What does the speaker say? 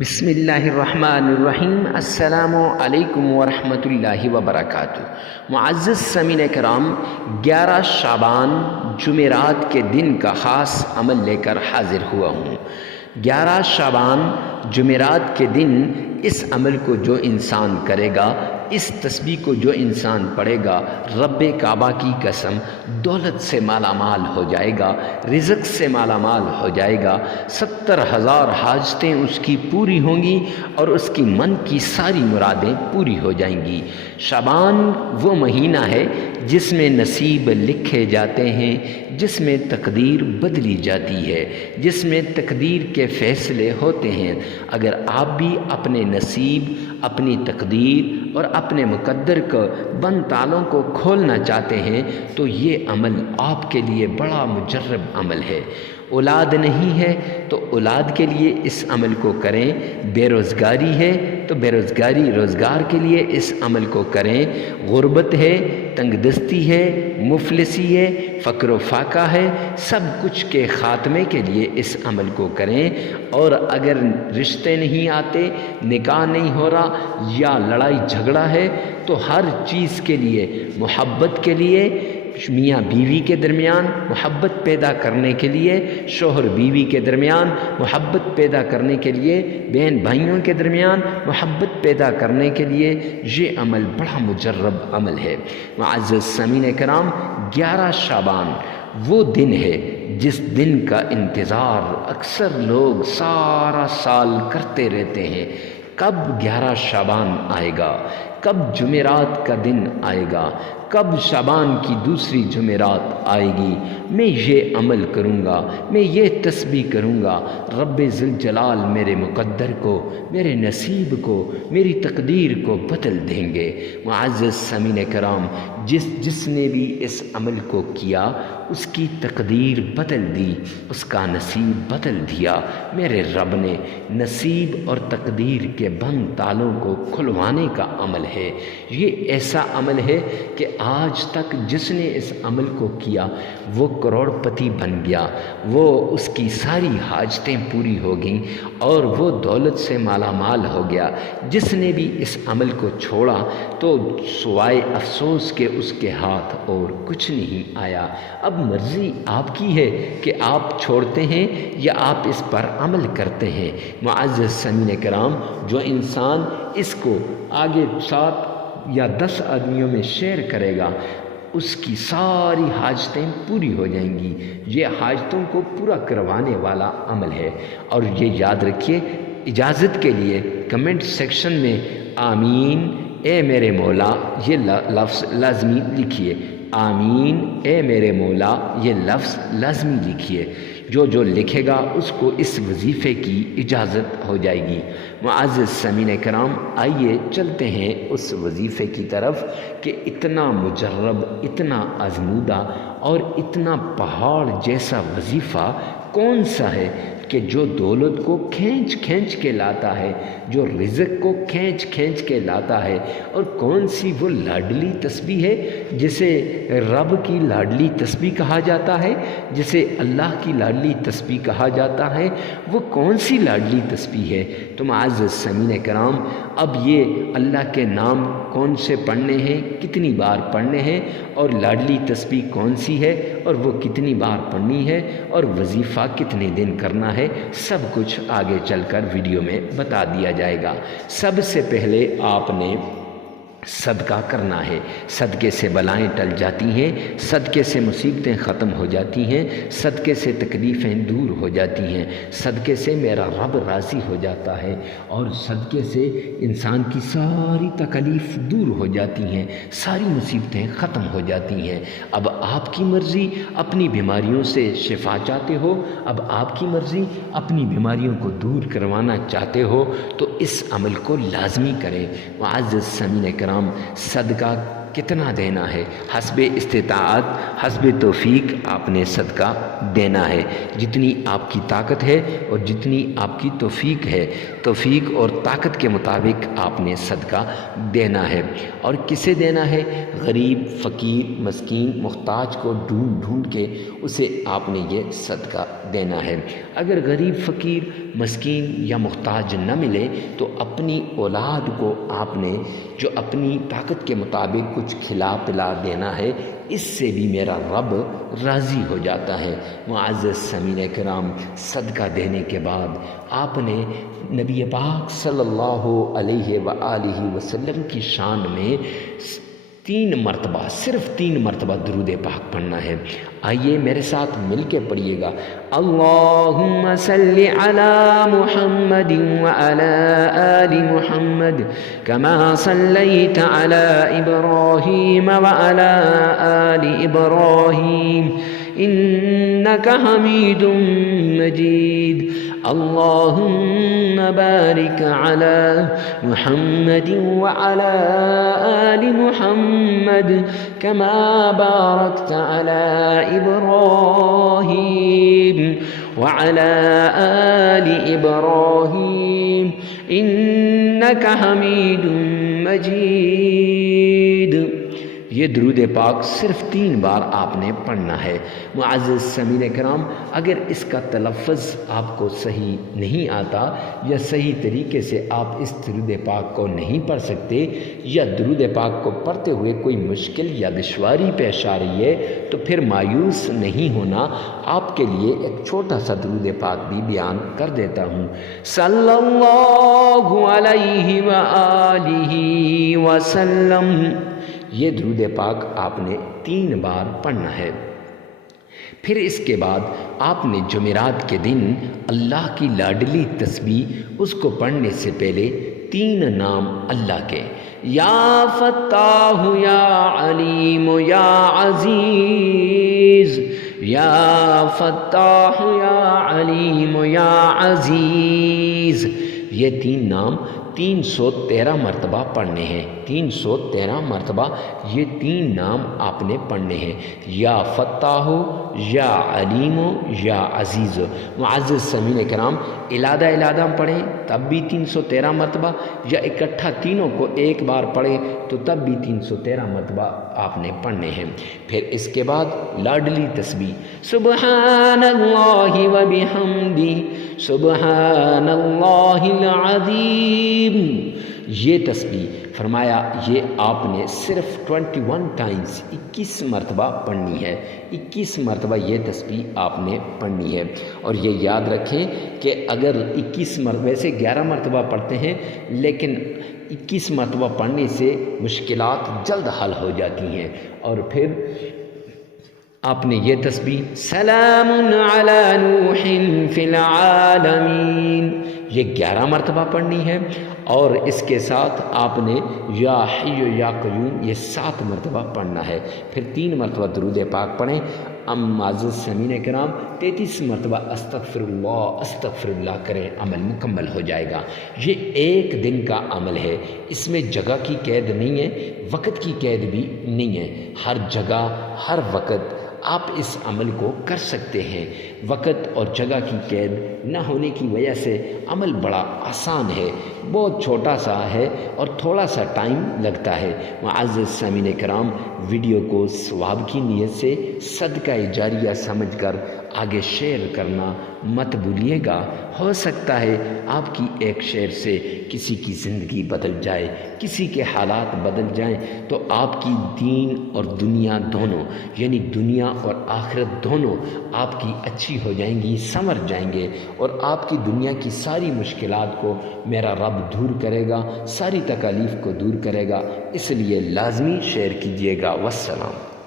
بسم اللہ الرحمن الرحیم۔ السلام علیکم ورحمۃ اللہ وبرکاتہ۔ معزز سامعین کرام، 11 شعبان جمعرات کے دن کا خاص عمل لے کر حاضر ہوا ہوں۔ 11 شعبان جمعرات کے دن اس عمل کو جو انسان کرے گا، اس تسبیح کو جو انسان پڑھے گا، رب کعبہ کی قسم دولت سے مالا مال ہو جائے گا، رزق سے مالا مال ہو جائے گا، 70,000 حاجتیں اس کی پوری ہوں گی اور اس کی من کی ساری مرادیں پوری ہو جائیں گی۔ شعبان وہ مہینہ ہے جس میں نصیب لکھے جاتے ہیں، جس میں تقدیر بدلی جاتی ہے، جس میں تقدیر کے فیصلے ہوتے ہیں۔ اگر آپ بھی اپنے نصیب، اپنی تقدیر اور اپنے مقدر کو بند تالوں کو کھولنا چاہتے ہیں تو یہ عمل آپ کے لیے بڑا مجرب عمل ہے۔ اولاد نہیں ہے تو اولاد کے لیے اس عمل کو کریں، بے روزگاری ہے تو بے روزگاری روزگار کے لیے اس عمل کو کریں، غربت ہے، تنگ دستی ہے، مفلسی ہے، فقر و فاقہ ہے، سب کچھ کے خاتمے کے لیے اس عمل کو کریں۔ اور اگر رشتے نہیں آتے، نکاح نہیں ہو رہا یا لڑائی جھگڑا ہے تو ہر چیز کے لیے، محبت کے لیے، میاں بیوی کے درمیان محبت پیدا کرنے کے لیے، شوہر بیوی کے درمیان محبت پیدا کرنے کے لیے، بہن بھائیوں کے درمیان محبت پیدا کرنے کے لیے، یہ عمل بڑا مجرب عمل ہے۔ معزز سامعین کرام، 11 شعبان وہ دن ہے جس دن کا انتظار اکثر لوگ سارا سال کرتے رہتے ہیں۔ کب 11 شعبان آئے گا؟ کب جمعرات کا دن آئے گا؟ کب شعبان کی دوسری جمعرات آئے گی؟ میں یہ عمل کروں گا، میں یہ تسبیح کروں گا، رب ذوالجلال میرے مقدر کو، میرے نصیب کو، میری تقدیر کو بدل دیں گے۔ معزز سامعین کرام، جس نے بھی اس عمل کو کیا اس کی تقدیر بدل دی، اس کا نصیب بدل دیا۔ میرے رب نے نصیب اور تقدیر کے بند تالوں کو کھلوانے کا عمل ہے۔ یہ ایسا عمل ہے کہ آج تک جس نے اس عمل کو کیا وہ کروڑ پتی بن گیا، وہ اس کی ساری حاجتیں پوری ہو گئیں اور وہ دولت سے مالا مال ہو گیا۔ جس نے بھی اس عمل کو چھوڑا تو سوائے افسوس کے اس کے ہاتھ اور کچھ نہیں آیا۔ اب مرضی آپ کی ہے کہ آپ چھوڑتے ہیں یا آپ اس پر عمل کرتے ہیں۔ معزز سامعین کرام، جو انسان اس کو آگے 7 یا 10 آدمیوں میں شیئر کرے گا اس کی ساری حاجتیں پوری ہو جائیں گی۔ یہ حاجتوں کو پورا کروانے والا عمل ہے۔ اور یہ یاد رکھیے، اجازت کے لیے کمنٹ سیکشن میں آمین اے میرے مولا یہ لفظ لازمی لکھیے، آمین اے میرے مولا یہ لفظ لازمی لکھیے۔ جو لکھے گا اس کو اس وظیفے کی اجازت ہو جائے گی۔ معزز سامعین کرام، آئیے چلتے ہیں اس وظیفے کی طرف کہ اتنا مجرب، اتنا آزمودہ اور اتنا پہاڑ جیسا وظیفہ کون سا ہے کہ جو دولت کو کھینچ کھینچ کے لاتا ہے، جو رزق کو کھینچ کھینچ کے لاتا ہے، اور کون سی وہ لاڈلی تسبیح ہے جسے رب کی لاڈلی تسبیح کہا جاتا ہے، جسے اللہ کی لاڈلی تسبیح کہا جاتا ہے، وہ کون سی لاڈلی تسبیح ہے؟ تو معزز سامعین کرام، اب یہ اللہ کے نام کون سے پڑھنے ہیں، کتنی بار پڑھنے ہیں، اور لاڈلی تسبیح کون سی ہے اور وہ کتنی بار پڑھنی ہے، اور وظیفہ کتنے دن کرنا ہے، سب کچھ آگے چل کر ویڈیو میں بتا دیا جائے گا۔ سب سے پہلے آپ نے صدقہ کرنا ہے۔ صدقے سے بلائیں ٹل جاتی ہیں، صدقے سے مصیبتیں ختم ہو جاتی ہیں، صدقے سے تکلیفیں دور ہو جاتی ہیں، صدقے سے میرا رب راضی ہو جاتا ہے، اور صدقے سے انسان کی ساری تکلیف دور ہو جاتی ہیں، ساری مصیبتیں ختم ہو جاتی ہیں۔ اب آپ کی مرضی، اپنی بیماریوں سے شفا چاہتے ہو، اب آپ کی مرضی، اپنی بیماریوں کو دور کروانا چاہتے ہو تو اس عمل کو لازمی کریں۔ معزز سامعین کرام، صدقہ کتنا دینا ہے؟ حسب استطاعت، حسب توفیق آپ نے صدقہ دینا ہے، جتنی آپ کی طاقت ہے اور جتنی آپ کی توفیق ہے، توفیق اور طاقت کے مطابق آپ نے صدقہ دینا ہے۔ اور کسے دینا ہے؟ غریب، فقیر، مسکین، محتاج کو ڈھونڈ ڈھونڈ کے اسے آپ نے یہ صدقہ دینا ہے۔ اگر غریب، فقیر، مسکین یا محتاج نہ ملے تو اپنی اولاد کو آپ نے جو اپنی طاقت کے مطابق کچھ کھلا پلا دینا ہے، اس سے بھی میرا رب راضی ہو جاتا ہے۔ معزز سامعین کرام، صدقہ دینے کے بعد آپ نے نبی پاک صلی اللہ علیہ وآلہ وسلم کی شان میں 3 مرتبہ، صرف 3 مرتبہ درود پاک پڑھنا ہے۔ آئیے میرے ساتھ مل کے پڑھیے گا۔ اللہم صلی علی محمد وعلی آل محمد کما صلیت علی ابراہیم وعلی آل ابراہیم انک حمید مجید۔ اللہم بارک علی محمد وعلی آل محمد کما بارکت علی ابراہیم وعلی آل ابراہیم انک حمید مجید۔ یہ درود پاک صرف 3 بار آپ نے پڑھنا ہے۔ معزز سامعین کرام، اگر اس کا تلفظ آپ کو صحیح نہیں آتا یا صحیح طریقے سے آپ اس درود پاک کو نہیں پڑھ سکتے یا درود پاک کو پڑھتے ہوئے کوئی مشکل یا دشواری پیش آ رہی ہے تو پھر مایوس نہیں ہونا۔ آپ کے لیے ایک چھوٹا سا درود پاک بھی بیان کر دیتا ہوں۔ صلی اللہ علیہ وآلہ وسلم، یہ درود پاک آپ نے 3 بار پڑھنا ہے۔ پھر اس کے بعد آپ نے جمعرات کے دن اللہ کی لاڈلی تسبیح، اس کو پڑھنے سے پہلے 3 نام اللہ کے، یا فتاح یا علیم یا عزیز، یا فتاح یا علیم یا عزیز، یہ 3 نام 313 مرتبہ پڑھنے ہیں۔ 313 مرتبہ یہ 3 نام آپ نے پڑھنے ہیں، یا فتاح، یا علیم، یا عزیز۔ معزز سامعین کرام، علادہ پڑھیں تب بھی 313 مرتبہ، یا اکٹھا تینوں کو ایک بار پڑھیں تو تب بھی 313 مرتبہ آپ نے پڑھنے ہیں۔ پھر اس کے بعد لاڈلی تسبیح، سبحان اللہ وبحمدہ سبحان اللہ العظیم، یہ تسبیح فرمایا یہ آپ نے صرف 21 ٹائمز 21 مرتبہ پڑھنی ہے۔ 21 مرتبہ یہ تسبیح آپ نے پڑھنی ہے۔ اور یہ یاد رکھیں کہ اگر 21 مرتبہ، ویسے 11 مرتبہ پڑھتے ہیں لیکن 21 مرتبہ پڑھنے سے مشکلات جلد حل ہو جاتی ہیں۔ اور پھر آپ نے یہ تسبیح سلام علی نوح فی العالمین، یہ 11 مرتبہ پڑھنی ہے۔ اور اس کے ساتھ آپ نے یا حی یا قیوم یہ 7 مرتبہ پڑھنا ہے۔ پھر 3 مرتبہ درود پاک پڑھیں۔ معزز سامعین کرام، 33 مرتبہ استغفر اللہ کریں، عمل مکمل ہو جائے گا۔ یہ ایک دن کا عمل ہے، اس میں جگہ کی قید نہیں ہے، وقت کی قید بھی نہیں ہے۔ ہر جگہ ہر وقت آپ اس عمل کو کر سکتے ہیں۔ وقت اور جگہ کی قید نہ ہونے کی وجہ سے عمل بڑا آسان ہے، بہت چھوٹا سا ہے اور تھوڑا سا ٹائم لگتا ہے۔ معزز سامعین کرام، ویڈیو کو ثواب کی نیت سے صدقہ جاریہ سمجھ کر آگے شیئر کرنا مت بھولیے گا۔ ہو سکتا ہے آپ کی ایک شیئر سے کسی کی زندگی بدل جائے، کسی کے حالات بدل جائیں، تو آپ کی دین اور دنیا دونوں، یعنی دنیا اور آخرت دونوں آپ کی اچھی ہو جائیں گی، سنور جائیں گے، اور آپ کی دنیا کی ساری مشکلات کو میرا رب دور کرے گا، ساری تکالیف کو دور کرے گا۔ اس لیے لازمی شیئر کیجیے گا۔ والسلام۔